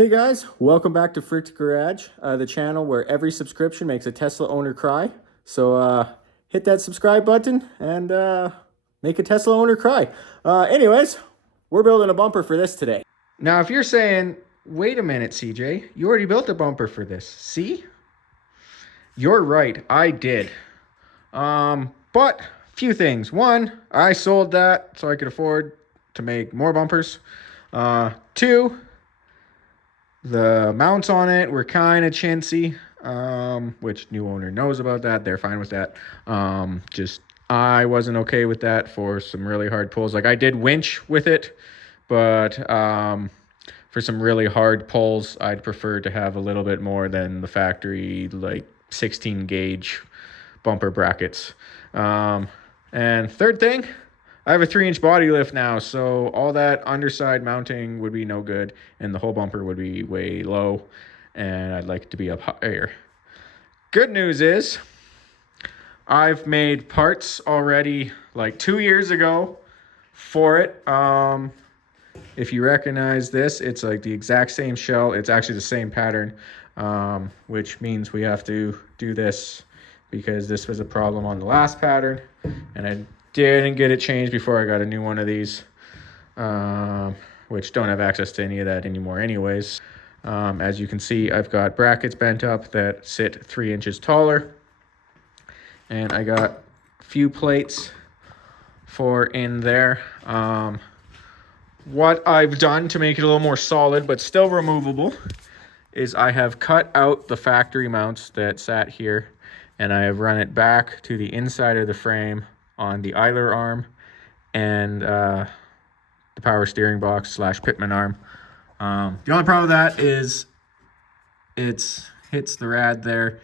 Hey guys, welcome back to Frick's Garage, the channel where every subscription makes a Tesla owner cry. So hit that subscribe button and make a Tesla owner cry. Anyways, we're building a bumper for this today. Now, if you're saying, wait a minute, CJ, you already built a bumper for this. See? You're right, I did. But few things. One, I sold that so I could afford to make more bumpers. Two, the mounts on it were kind of chintzy, which new owner knows about that. They're fine with that. Just I wasn't okay with that for some really hard pulls. Like I did winch with it, but for some really hard pulls, I'd prefer to have a little bit more than the factory, like 16 gauge bumper brackets. And third thing, I have a 3-inch body lift now, so all that underside mounting would be no good, and the whole bumper would be way low, and I'd like it to be up higher. Good news is, I've made parts already like 2 years ago for it. If you recognize this, it's like the exact same shell. It's actually the same pattern, which means we have to do this because this was a problem on the last pattern, and I didn't get it changed before I got a new one of these, which don't have access to any of that anymore anyways. As you can see, I've got brackets bent up that sit 3 inches taller, and I got a few plates for in there. What I've done to make it a little more solid but still removable is I have cut out the factory mounts that sat here, and I have run it back to the inside of the frame on the idler arm and the power steering box / Pitman arm. The only problem with that is it hits the rad there.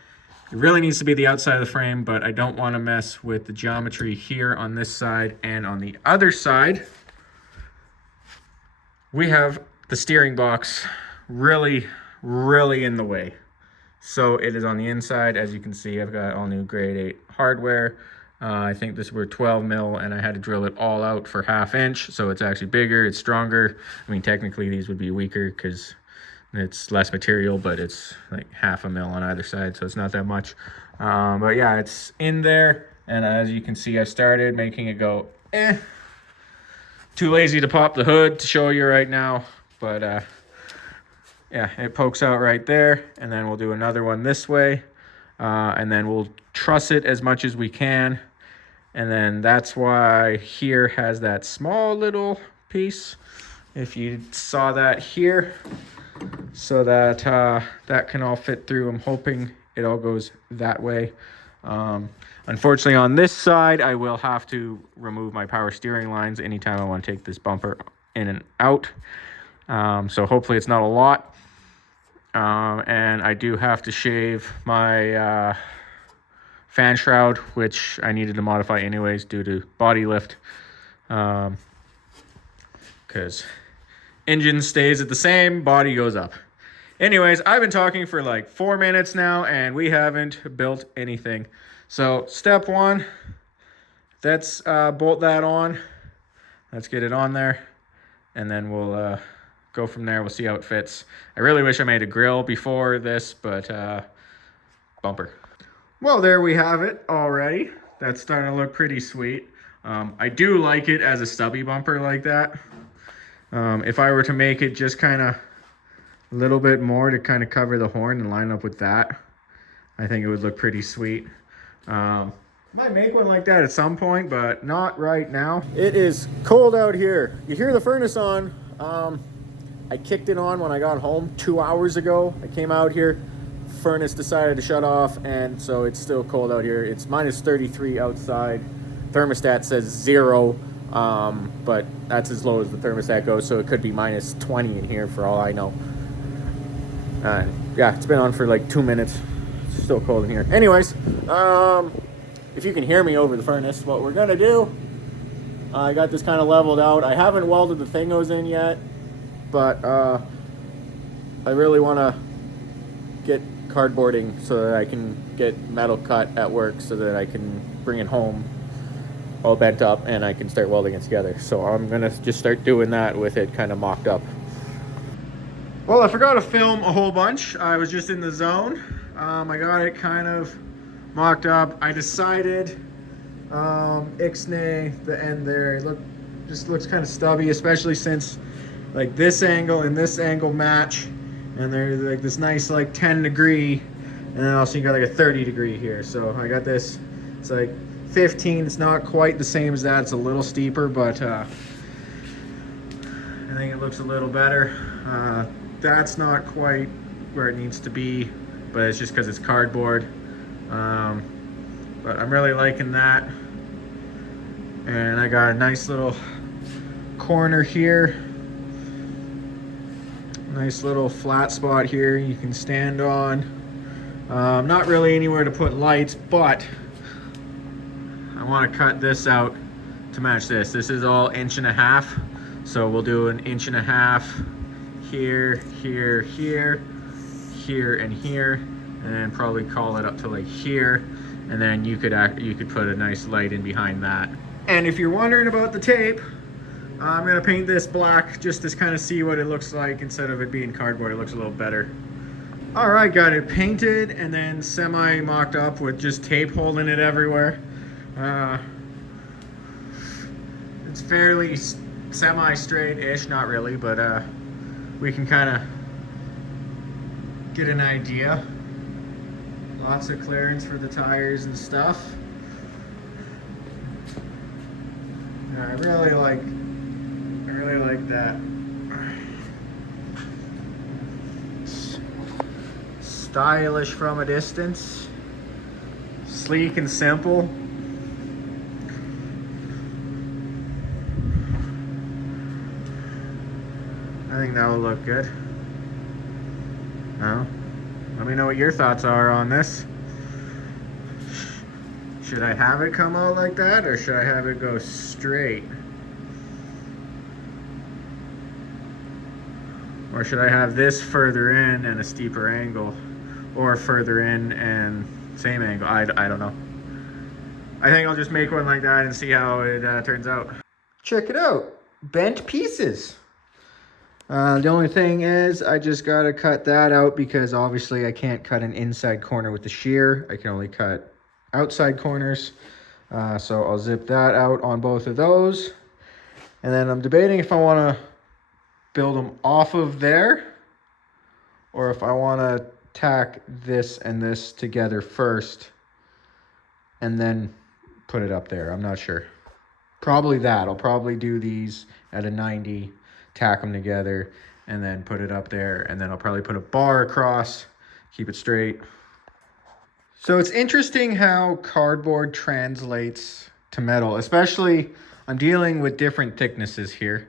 It really needs to be the outside of the frame, but I don't want to mess with the geometry here on this side. And on the other side, we have the steering box really in the way. So it is on the inside. As you can see, I've got all new grade 8 hardware. I think this were 12 mil, and I had to drill it all out for 1/2 inch. So it's actually bigger, it's stronger. I mean, technically these would be weaker because it's less material, but it's like 1/2 mil on either side, so it's not that much. But yeah, it's in there. And as you can see, I started making it go, Too lazy to pop the hood to show you right now, but yeah, it pokes out right there, and then we'll do another one this way, and then we'll truss it as much as we can, and then that's why here has that small little piece, if you saw that here, so that that can all fit through. I'm hoping it all goes that way. Unfortunately, on this side, I will have to remove my power steering lines anytime I want to take this bumper in and out. So hopefully it's not a lot. And I do have to shave my fan shroud, which I needed to modify anyways due to body lift. Because engine stays at the same, body goes up. Anyways, I've been talking for like 4 minutes now, and we haven't built anything. So step one, let's bolt that on. Let's get it on there, and then we'll go from there. We'll see how it fits. I really wish I made a grill before this, but bumper. Well, there we have it already. That's starting to look pretty sweet. I do like it as a stubby bumper like that. If I were to make it just kind of a little bit more to kind of cover the horn and line up with that, I think it would look pretty sweet. Might make one like that at some point, but not right now. It is cold out here. You hear the furnace on. I kicked it on when I got home 2 hours ago. I came out here, furnace decided to shut off, and so it's still cold out here. It's minus 33 outside. Thermostat says 0, but that's as low as the thermostat goes, so it could be minus 20 in here for all I know. Yeah, it's been on for like 2 minutes. It's still cold in here. Anyways, if you can hear me over the furnace, what we're gonna do, I got this kind of leveled out. I haven't welded the thingos in yet, but I really want to get cardboarding so that I can get metal cut at work so that I can bring it home all bent up and I can start welding it together. So I'm gonna just start doing that with it kind of mocked up. Well, I forgot to film a whole bunch. I was just in the zone. I got it kind of mocked up. I decided ixnay, the end there, just looks kind of stubby, especially since like this angle and this angle match, and there's like this nice like 10-degree, and then also you got like a 30-degree here. So I got this, it's like 15. It's not quite the same as that. It's a little steeper, but I think it looks a little better. That's not quite where it needs to be, but it's just because it's cardboard. But I'm really liking that. And I got a nice little corner here. Nice little flat spot here you can stand on. Not really anywhere to put lights, but I want to cut this out to match this. This is all 1.5 inches. So we'll do an 1.5 inches here, here, here, here, and here, and then probably call it up to like here. And then you could put a nice light in behind that. And if you're wondering about the tape, I'm gonna paint this black just to kind of see what it looks like. Instead of it being cardboard, it looks a little better. All right, got it painted and then semi mocked up with just tape holding it everywhere. It's fairly semi-straight-ish, not really, but we can kind of get an idea. Lots of clearance for the tires and stuff. I really like that. Stylish from a distance. Sleek and simple. I think that will look good. No? Let me know what your thoughts are on this. Should I have it come out like that, or should I have it go straight? Or should I have this further in and a steeper angle? Or further in and same angle? I don't know. I think I'll just make one like that and see how it turns out. Check it out. Bent pieces. The only thing is I just got to cut that out because obviously I can't cut an inside corner with the shear. I can only cut outside corners. So I'll zip that out on both of those. And then I'm debating if I want to build them off of there or if I want to tack this and this together first and then put it up there. I'm not sure. Probably that. I'll probably do these at a 90, tack them together, and then put it up there. And then I'll probably put a bar across, keep it straight. So it's interesting how cardboard translates to metal, especially I'm dealing with different thicknesses here.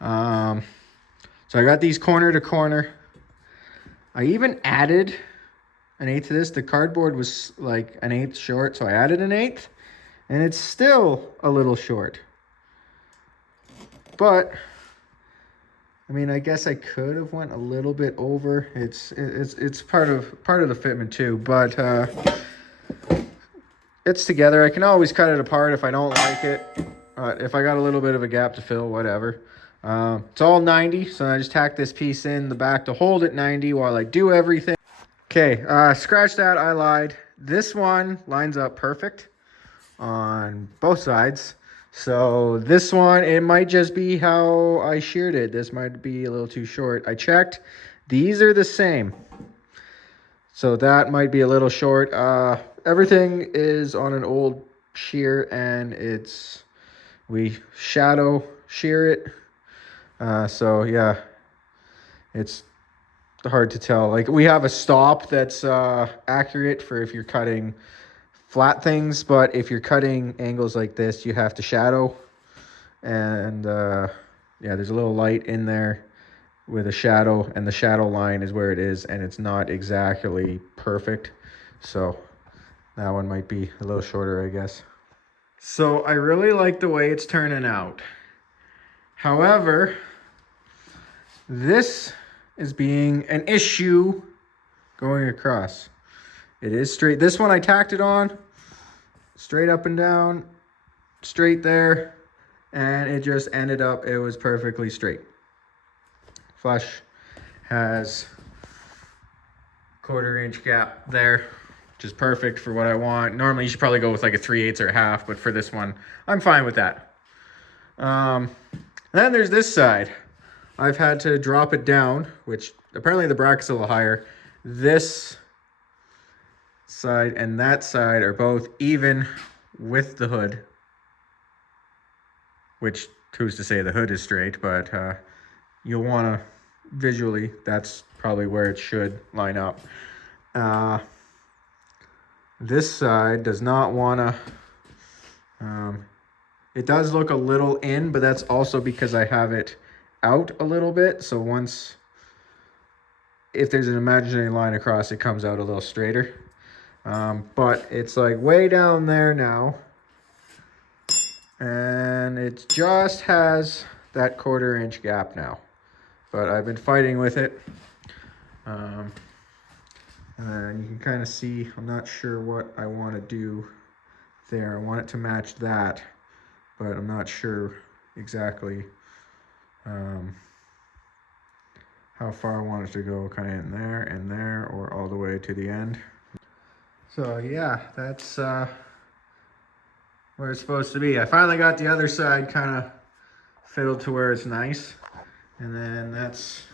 So I got these corner to corner. I even added an 1/8 to this. The cardboard was like an 1/8 short, so I added an 1/8, and it's still a little short. But I mean, I guess I could have went a little bit over. It's part of the fitment too, but it's together. I can always cut it apart if I don't like it. If I got a little bit of a gap to fill, whatever. It's all 90, so I just tack this piece in the back to hold it 90 while I do everything. Okay, scratch that, I lied. This one lines up perfect on both sides. So this one, it might just be how I sheared it. This might be a little too short. I checked. These are the same. So that might be a little short. Everything is on an old shear and we shadow shear it. So yeah, it's hard to tell. Like we have a stop that's accurate for if you're cutting flat things, but if you're cutting angles like this, you have to shadow. And yeah, there's a little light in there with a shadow, and the shadow line is where it is, and it's not exactly perfect. So that one might be a little shorter, I guess. So I really like the way it's turning out. However, this is being an issue going across. It is straight. This one I tacked it on straight up and down, straight there, and it just ended up, it was perfectly straight. Flush. has 1/4 inch gap there, which is perfect for what I want. Normally you should probably go with like a 3/8 or a half, but for this one, I'm fine with that. Then there's this side. I've had to drop it down, which apparently the bracket's a little higher. This side and that side are both even with the hood, which who's to say the hood is straight, but you'll want to visually, that's probably where it should line up. This side does not want to, it does look a little in, but that's also because I have it out a little bit. So once, if there's an imaginary line across, it comes out a little straighter. But it's like way down there now. And it just has that 1/4 inch gap now. But I've been fighting with it. And you can kind of see, I'm not sure what I want to do there. I want it to match that, but I'm not sure exactly how far I want it to go, kind of in there and there, or all the way to the end. So yeah, that's where it's supposed to be. I finally got the other side kind of fiddled to where it's nice. And then that's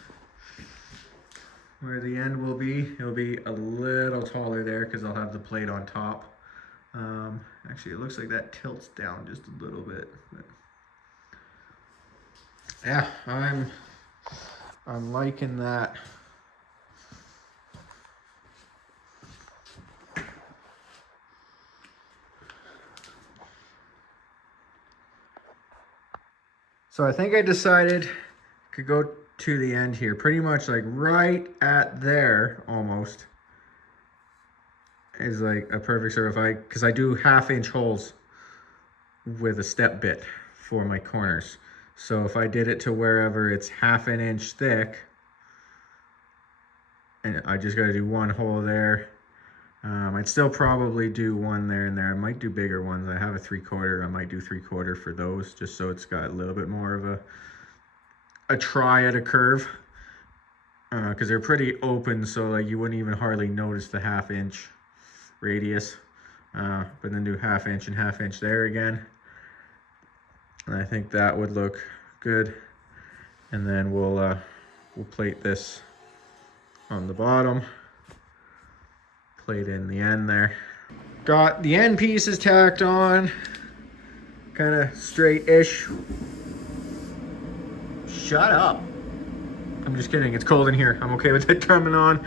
where the end will be. It'll be a little taller there because I'll have the plate on top. Actually, it looks like that tilts down just a little bit. But yeah, I'm liking that. So I think I decided I could go to the end here, pretty much like right at there almost is like a perfect sort of, because I do 1/2 inch holes with a step bit for my corners. So if I did it to wherever it's 1/2 an inch thick, and I just got to do 1 hole there. I'd still probably do 1 there and there. I might do bigger ones. I have a 3/4. I might do 3/4 for those, just so it's got a little bit more of a try at a curve. Because they're pretty open, so like you wouldn't even hardly notice the 1/2 inch radius. But then do 1/2 inch and 1/2 inch there again. And I think that would look good. And then we'll plate this on the bottom. Plate in the end there. Got the end pieces tacked on, kind of straight-ish. Shut up. I'm just kidding, it's cold in here. I'm okay with it coming on.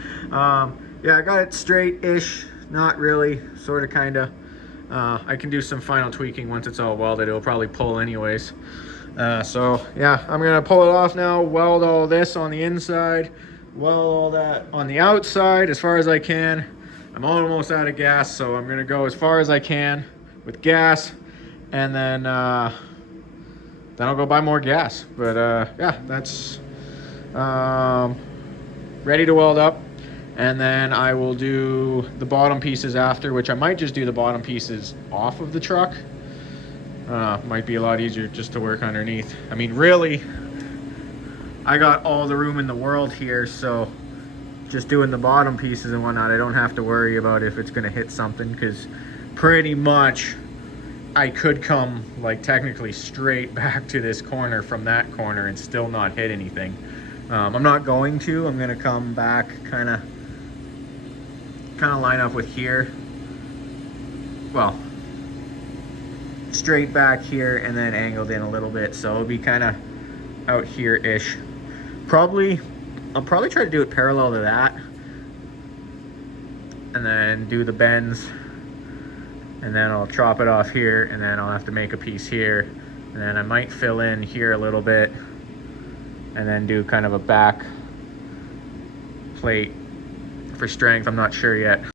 Yeah, I got it straight-ish, not really, sort of, kind of. I can do some final tweaking once it's all welded. It'll probably pull anyways. So yeah, I'm gonna pull it off now, weld all this on the inside, weld all that on the outside as far as I can. I'm almost out of gas, so I'm gonna go as far as I can with gas, and then I'll go buy more gas. But yeah, that's ready to weld up, and then I will do the bottom pieces after, which I might just do the bottom pieces off of the truck. Might be a lot easier just to work underneath. I mean, really, I got all the room in the world here, so just doing the bottom pieces and whatnot, I don't have to worry about if it's gonna hit something, because pretty much I could come like technically straight back to this corner from that corner and still not hit anything. I'm not going to. I'm gonna come back kind of line up with here. Well, straight back here and then angled in a little bit, so it'll be kind of out here-ish. I'll probably try to do it parallel to that, and then do the bends, and then I'll chop it off here, and then I'll have to make a piece here, and then I might fill in here a little bit, and then do kind of a back plate for strength. I'm not sure yet.